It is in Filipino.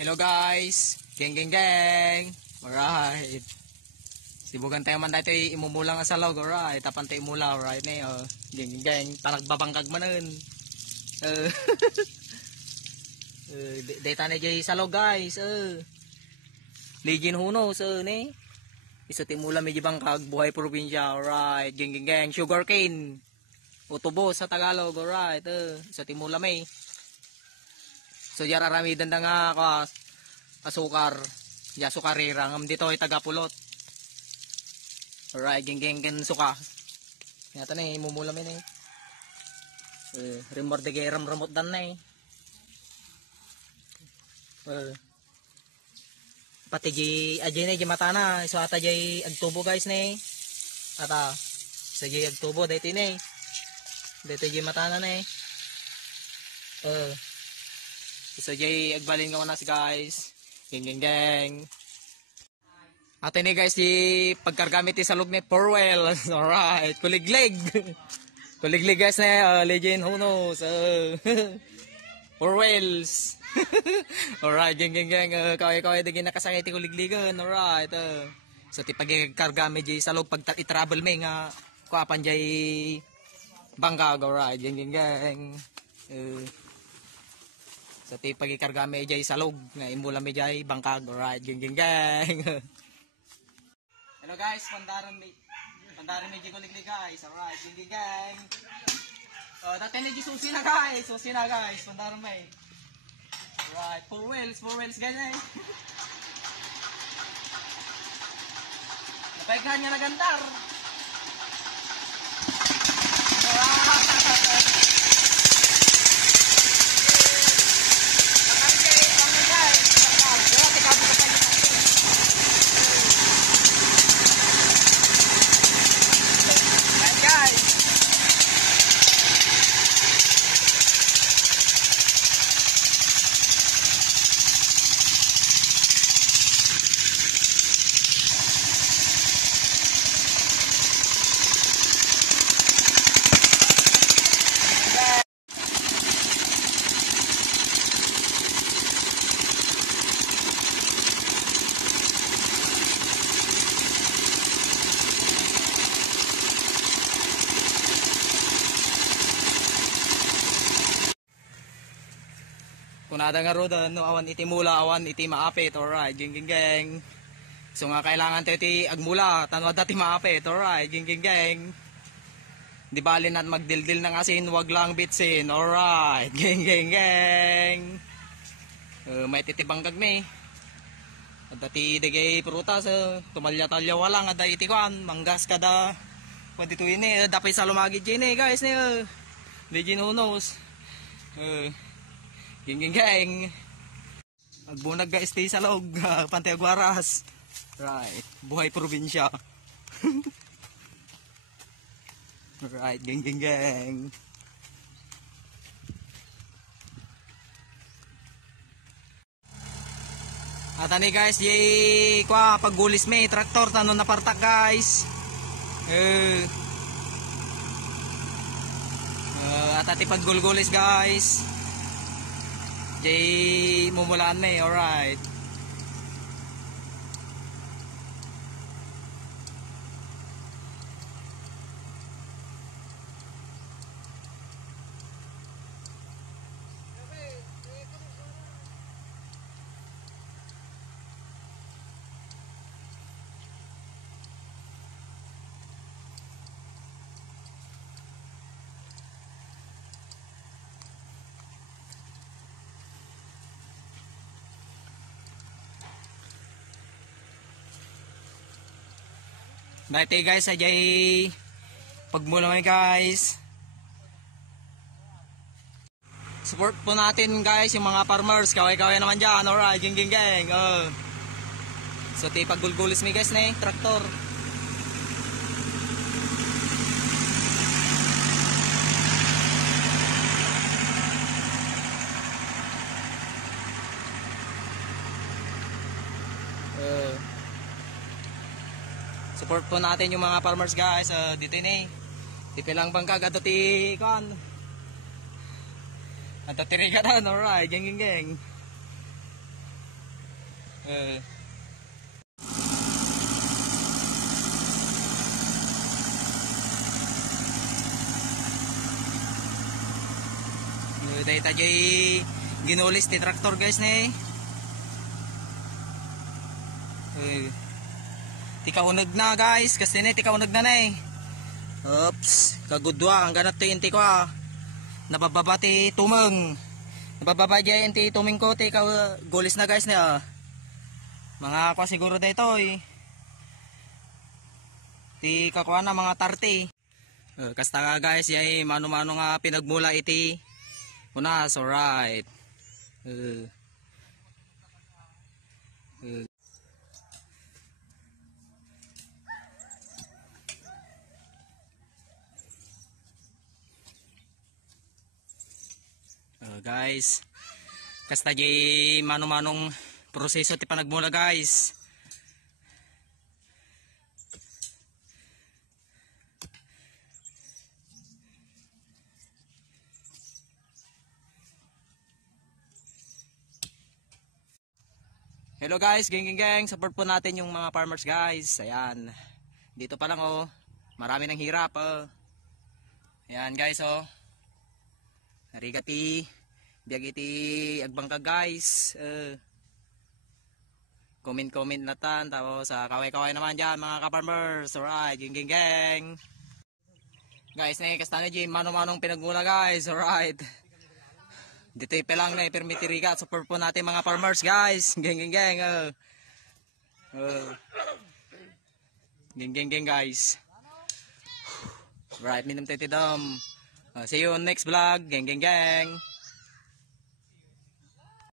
Hello guys, geng geng geng. Alright. Sibugan tayo man dito imumulang sa log, alright. Tapan tayo imula, alright ne. Geng geng geng, panagbabangkag manen. Data na jay sa log guys. Ligin huno so ne. Isa timula medyo bangkag buhay probinsya, alright. Geng geng geng, sugarcane. Utubo sa Tagalog, alright. Isa timula may. So yara ramidan na nga asukar. Ya sukarira ngam dito ay tagapulot. Alright, geng geng suka. Yata na imumula min rimor de geram ramot dan na pati ji ajay na mata na so ata jay agtubo guys na ata sa jay agtubo dito na dito jay mata na so jay agbalin nga unas guys. Geng geng geng. At ini guys di pagkargamit sa log ni Porwell. Alright, kuliglig. Kuliglig guys na legend who knows. Porwells. Alright, geng geng geng. Kaway di nakasakay ti kuligligan. Alright. So ti pagkargamit sa log pag i-travel may nga kuapan jay bangkag. Alright, geng geng geng. So ti pagikarga me jay salog nga imula me jay bangkag, alright, geng geng geng. Hello guys, pandaran me jay kuliglig guys, alright, geng geng geng. Dati na jay susi na guys, pandaran me. Alright, four wheels guys Napaikan niya na gandar. Kunada nga roda no awan iti mula awan iti maapit, alright, geng geng geng. So nga kailangan tayo iti agmula tanwad dati maapit, alright, geng geng geng. Di bali nat magdildil ng asin, wag lang bitsin, alright, geng geng geng. May titibangkag me. At dati dagay prutas, tumalya-talya walang ada iti kuan, manggas kada. Pwede to ini, dapat sa lumagid jine guys ne. Legend who knows. Geng geng geng. Agbunag guys tayo sa log, Pantay Aguaras. Right, buhay probinsya. Right, geng geng geng. At ani guys, yay kwa paggulis may traktor tanon na partak guys. At ati paggulgulis guys. Jay mumulaan na alright. Dati guys, ajay pagmula guys. Support po natin guys yung mga farmers, kaway-kaway naman dyan, alright, geng geng geng. So ti paggulgulis mi guys na traktor. Support po natin yung mga farmers guys. Dito ni tipilang bangkag ato ti kan ato ti rigadan, alright, geng geng geng. Dahil tayo ginulis ti traktor guys na Tikaunag na guys, kasi tikaunag na Oops, kagudwa, ang ganat to yung ko Nabababa ti tumeng. Nabababa dyan ti tumeng ko, ti gulis na guys Mga kwa siguro na ito Ti kakuha na mga 30. Kasta nga guys, yay mano-mano nga pinagmula iti unas, alright. Guys, kasta di mano-manong proseso ti panagmula guys. Hello guys, gang, support po natin yung mga farmers guys. Ayan, dito pa lang marami nang hirap Ayan guys narigati biag iti agbangka guys. Comment na tan, tapos kaway naman dyan mga ka-farmers. Alright, gang. Guys, kasta na dyan mano-manong pinagmula guys. Alright, dito lang na permitiriga. Support po natin mga farmers guys. Gang. Gang guys. Right, minum tetidam. See you on next vlog. Gang.